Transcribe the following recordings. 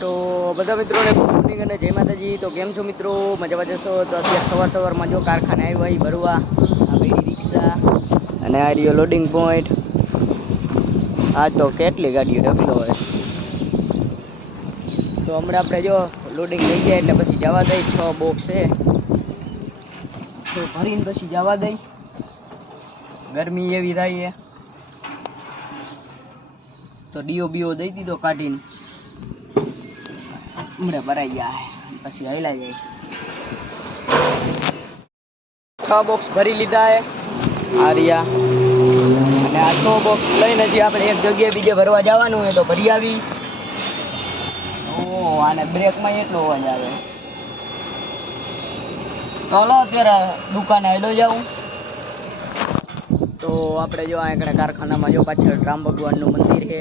તો બધા મિત્રોને ગુડ મોર્નિંગ અને જય માતાજી. તો કેમ છો મિત્રો? મજામાં જશો? તો અત્યારે સવાર સવારમાં જો કારખાને આવ્યા હોય, ભરવા, આ રિક્ષા અને આ રહ્યો લોડિંગ પોઈન્ટ આ તો કેટલી ગાડીઓ ઢગલો હોય. તો હમણાં આપણે જો લોડિંગ થઈ જાય એટલે પછી જવા દઈ. છ બોક્સ છે. તો ભરીને પછી જવા દઈ. ગરમી એવી થાય છે. તો ડીઓ બીઓ દઈ દીધો કાઢીને. હમણાં ભરાઈ જાય પછી હૈલા જાય. છ બોક્સ ભરી લીધા હે. આર્યા અને આ છ બોક્સ લઈને હજી આપણે એક જગ્યાએ બીજે ભરવા જવાનું હોય તો ભરી આવી. ઓ આને બ્રેકમાં એટલો અવાજ આવે. ચાલો, અત્યારે દુકાને હેલો જાઉં. તો આપણે જો આ કારખાનામાં જો પાછળ રામ ભગવાનનું મંદિર છે.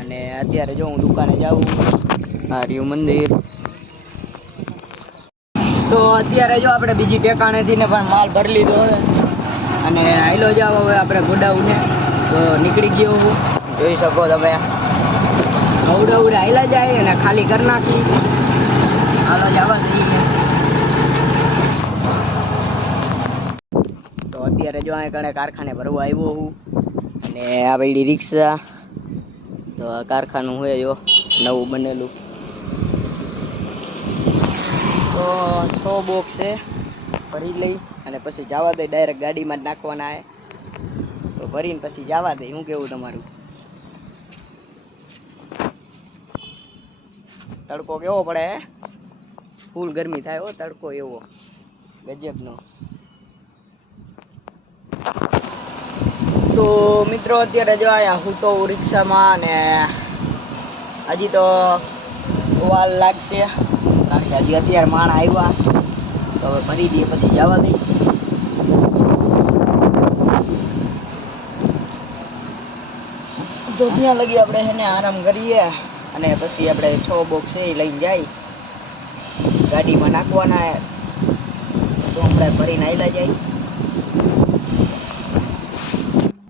અને અત્યારે જો હું દુકાને જાઉં. આ રહ્યું મંદિર. તો અત્યારે જો આપણે બીજી ટેકાણેથી ને પણ માલ ભરી લીધો હવે. અને આયલો જાવ હવે આપણે ગોડાઉને. તો નીકળી ગયો હું. જોઈ શકો તમે. અવડે અવડે આયલા જાય અને ખાલી કરી નાખી. હાલો જવા જઈએ તો અત્યારે જો અહીં કણે કારખાને ભરવા આવ્યો હું. અને આ પડી રિક્ષા. તો કારખાનું હોય જો નવું બનેલું. તો છ બોક્સ છે. ભરી લઈ અને પછી જવા દઈ ડાયરેક્ટ ગાડીમાં નાખવાના હે. તો ભરીને પછી જવા દે, શું કેવું તમારું? તડકો કેવો પડે ફૂલ ગરમી થાય હો, તડકો એવો. ગજબનો. તો મિત્રો, અત્યારે જો અહીંયા હું તો રિક્ષામાં અને હજી તો વાલ લાગશે. કારણ કે હજી અત્યારે માણ આવ્યા. તો હવે ભરી દઈએ પછી જવા દઈએ. તો ત્યાં લગી આપણે એને આરામ કરીએ અને પછી આપણે છ બોક્સ એ લઈને જાય. ગાડીમાં નાખવાના તો આપણે ભરીને આવેલા જાય.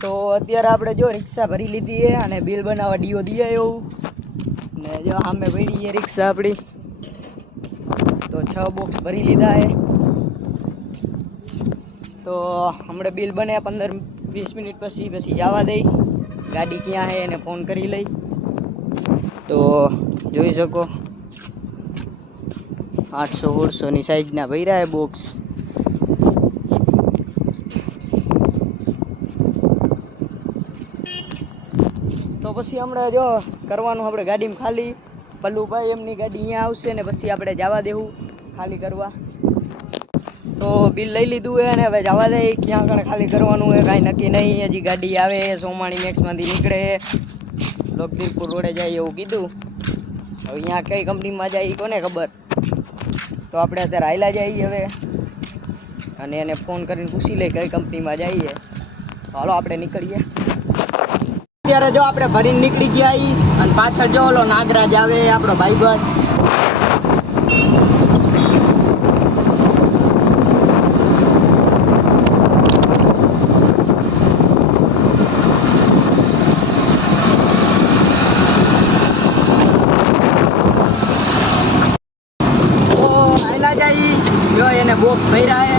તો અત્યારે આપણે જો રિક્ષા ભરી લીધી છે અને બિલ બનાવવા ડીઓ દઈએ એવું ને જો સામે છે રિક્ષા આપણી. તો છ બોક્સ ભરી લીધા હે તો હમણાં બિલ બને પંદર વીસ મિનિટ પછી પછી જવા દઈ. ગાડી ક્યાં છે એને ફોન કરી લઈ. તો જોઈ શકો. આઠસો સોળસોની સાઈઝના ભર્યા એ બોક્સ તો પછી હમણાં જો કરવાનું આપણે ગાડીમાં ખાલી. પલ્લુભાઈ એમની ગાડી અહીંયા આવશે ને પછી આપણે જવા દેવું ખાલી કરવા. તો બિલ લઈ લીધું હોય ને હવે જવા દે, ક્યાં આગળ ખાલી કરવાનું હોય કાંઈ નક્કી નહીં. હજી ગાડી આવે સોમાણી મેક્સમાંથી નીકળે લોકદીરપુર રોડે જાય એવું કીધું. હવે અહીંયા કઈ કંપનીમાં જાય એ કોને ખબર? તો આપણે અત્યારે હાયલા જઈએ હવે. અને એને ફોન કરીને પૂછી લઈ કઈ કંપનીમાં જઈએ. હાલો, આપણે નીકળીએ. અત્યારે જો આપણે ભરીને નીકળી ગયા અને પાછળ જો ઓલો નાગરાજ આવે, આપણો ભાઈબંધ. જાય જો એને બોક્સ ભર્યા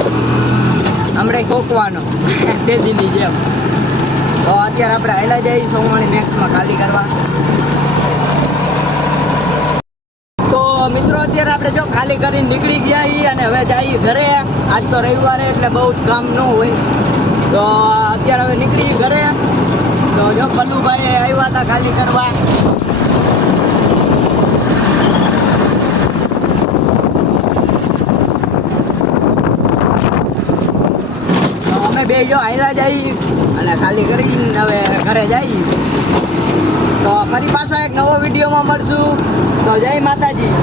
હમણાં કોકવાનો. તેજીની જેમ. તો અત્યારે આપણે આયલા જઈએ સોમાણી મેક્સમાં ખાલી કરવા. તો મિત્રો, અત્યારે આપણે જો ખાલી કરીને નીકળી ગયા છીએ અને હવે જઈએ ઘરે. આજ તો રવિવારે એટલે બહુ જ કામ ન હોય. તો અત્યારે હવે નીકળી ઘરે. તો જો પલ્લુભાઈ આવ્યા હતા ખાલી કરવા. અમે બે જો આયલા જઈ અને ખાલી કરીને હવે ઘરે જઈ તો ફરી પાછા એક નવો વિડીયોમાં મળશું. તો જય માતાજી.